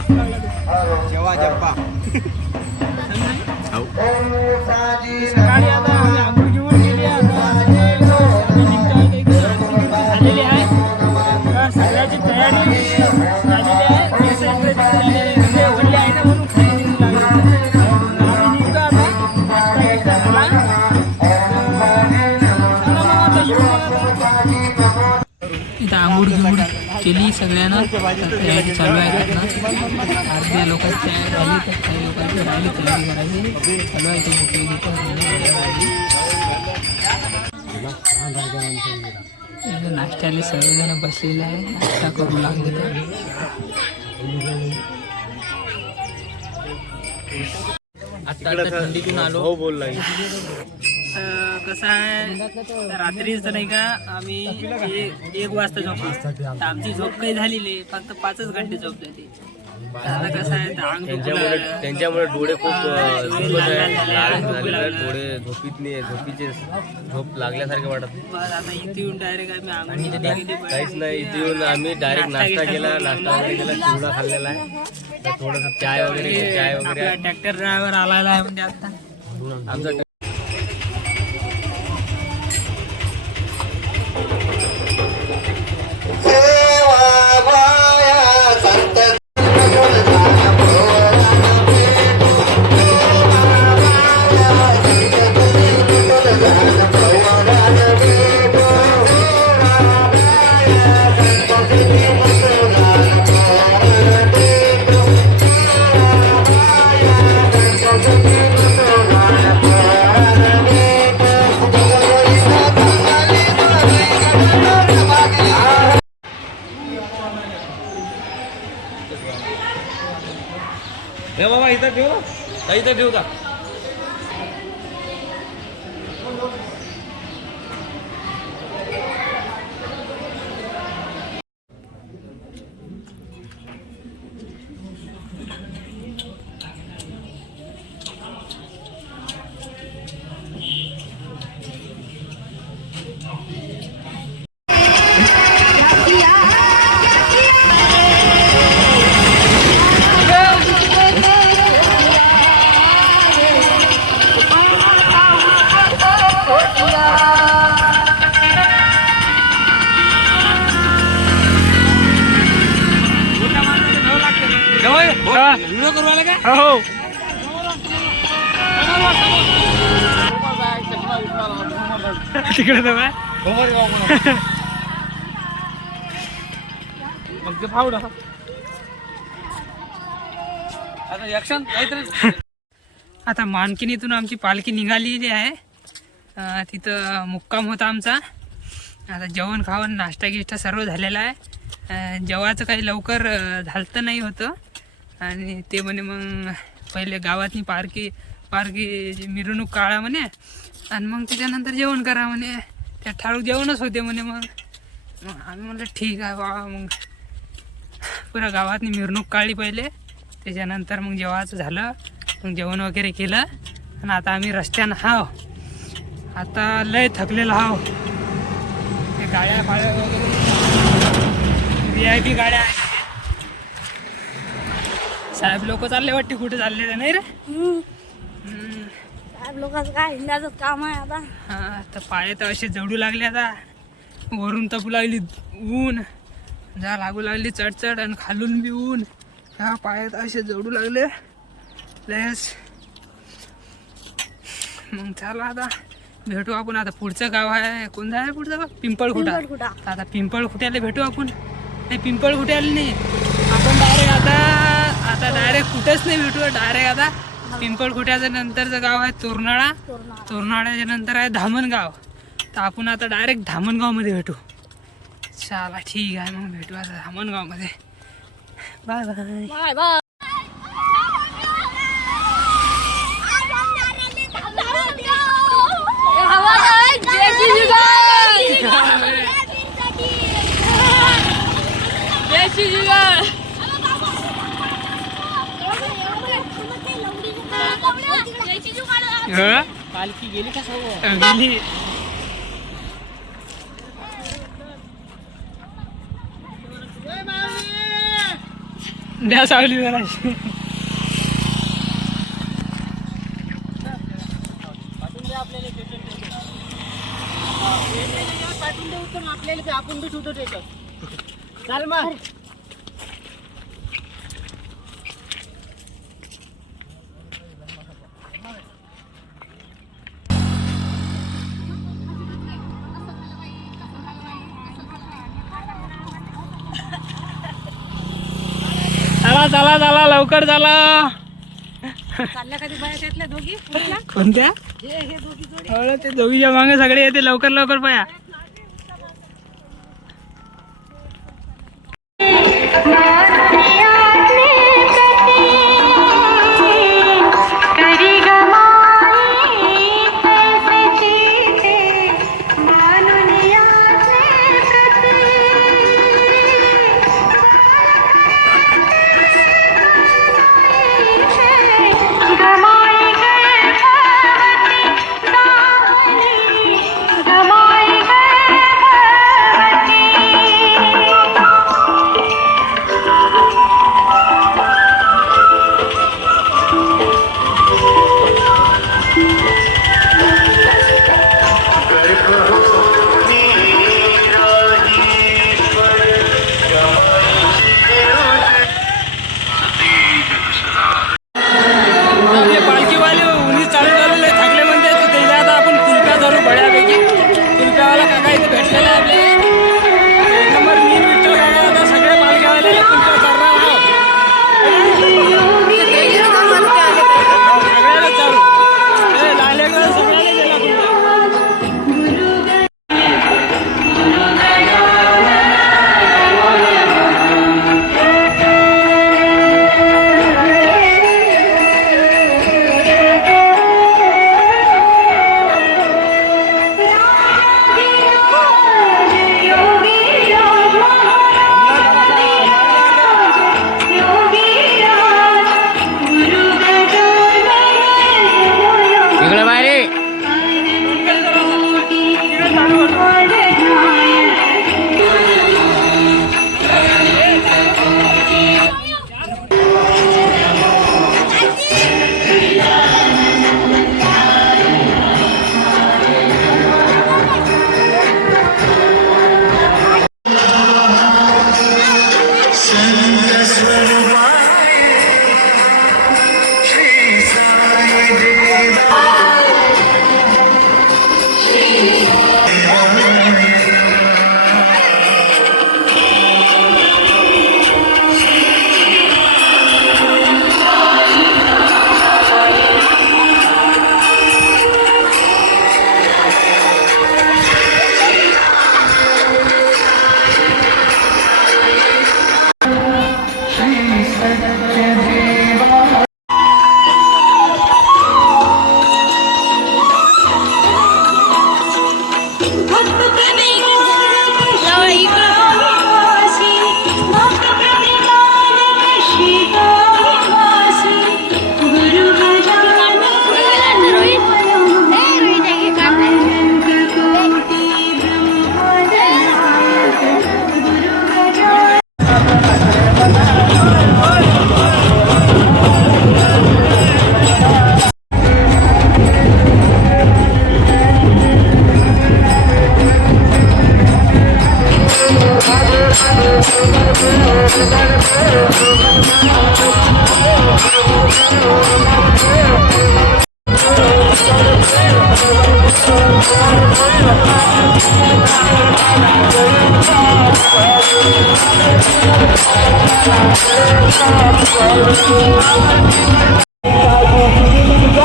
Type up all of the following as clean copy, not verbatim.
जेव्हा जप्पा सकाळी आता आम्ही आंघोळ घेऊन गेली झालेली आहे. सगळ्याची तयारी झालेली आहे. केस इकडे तिकडे ओढले आहे ना म्हणून खाली निघू लागले. आम्ही निघतो आता. नाश्ता झाला. चला मग आता येऊ मग आता. इथं आंघोळ गिंघोळ केली सगळ्यांना. तयारी चालू आहे ना. अर्ध्या लोकांची तयारी झाली तर काही लोकांची राहिली तयारी करायची चालू आहे. नाश्त्याला सगळेजण बसलेले आहे. नाश्ता करू लागले तर आता थंडीतून आलो. हो बोल लागली. कसं आहे रात्रीच नाही का आम्ही 1 वाजता झोपलो. तर आमची झोप काही झालेली फक्त 5च घंटे झोप झाली. आता कसं आहे त्यांच्यामुळे डोळे खूप डोळे झोपीचे झोप लागल्यासारखे वाटत. आता इथे येऊन डायरेक्ट आम्ही काहीच नाही. इथे येऊन आम्ही डायरेक्ट नाश्ता केला. नाश्ता वगैरे केला. चिवडा खाल्लेला आहे. तर थोडंसं चाय वगैरे ट्रॅक्टर ड्रायव्हर आलेला आहे म्हणजे आता आमचा बाबा इथं ठेवू का? व्हिडिओ करू आला का? हो तिकडे आता मानकिनीतून आमची पालखी निघालेली आहे. तिथं मुक्काम होता आमचा. आता जेवण खावण नाश्ता गिष्टा सर्व झालेला आहे. जेवायचं काही लवकर झालं नाही होतं आणि ते म्हणे मग पहिले गावातनी पारखी मिरवणूक काढा म्हणे आणि मग त्याच्यानंतर जेवण करा म्हणे. त्या ठाऊक जेवणच होते म्हणे. मग आम्ही म्हटलं ठीक आहे बा. मग पुऱ्या गावातनी मिरवणूक काढली पहिले. त्याच्यानंतर मग जेवायचं झालं. मग जेवण वगैरे केलं आणि आता आम्ही रस्त्यानं हाव. आता लय थकलेलं हाव. ते गाड्या फाड्या वगैरे VIP गाड्या आहेत. साहेब लोक चालले वाटते. कुठे चालले नाही रे? साहेब लोकांचं काय हिंडाचं काम आहे आता. हा तर पाय तर असे जडू लागले. आता वरून तपू लागली ऊन. जा लागू लागली चढचढ आणि खालून बी ऊन. ह्या पायात असे जडू लागले लयच. मग चला आता भेटू आपण. आता पुढचं गाव आहे कोणतं आहे पुढचं गाव? पिंपळखुटा. आता पिंपळखुट्याला भेटू आपण. नाही पिंपळखुट्याला नाही आपण डायरेक्ट आता डायरेक्ट कुठेच नाही भेटू. डायरेक्ट आता पिंपळखुट्याचं नंतरचं गाव आहे तोरनाळा. तोरनाळ्याच्या नंतर आहे धामणगाव. तर आपण आता डायरेक्ट धामणगावमध्ये भेटू. चला ठीक आहे मग भेटू आता धामणगावमध्ये. Bye bye bye bye. पालखी गेली का? गेली. द्या सावली जराशी. आपण बी शूटर चाल मग. चला चला चला लवकर चला. चालल्या कधी बाया त्यातल्या दोघी कुठल्या? कोणत्या हे दोघी जोडी हो ते दोघीच्या मागे सगळे येते लवकर लवकर पाया. आपले पालखीवाले उन्हीच चालू झालेले थकले म्हणते तर त्याला आता आपण कुल्फ्या धरू बड्यापैकी. कुल्फ्यावाला काका इथे भेटलेला आहे आपले एक नंबर मीन विठ्ठल काका. आता सगळे पालखीवाले कुल्फ्या चालणार आहोत. सगळ्याला चालू लालेकडे सगळ्याला गेला कुल्फ्या.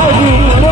Thank you.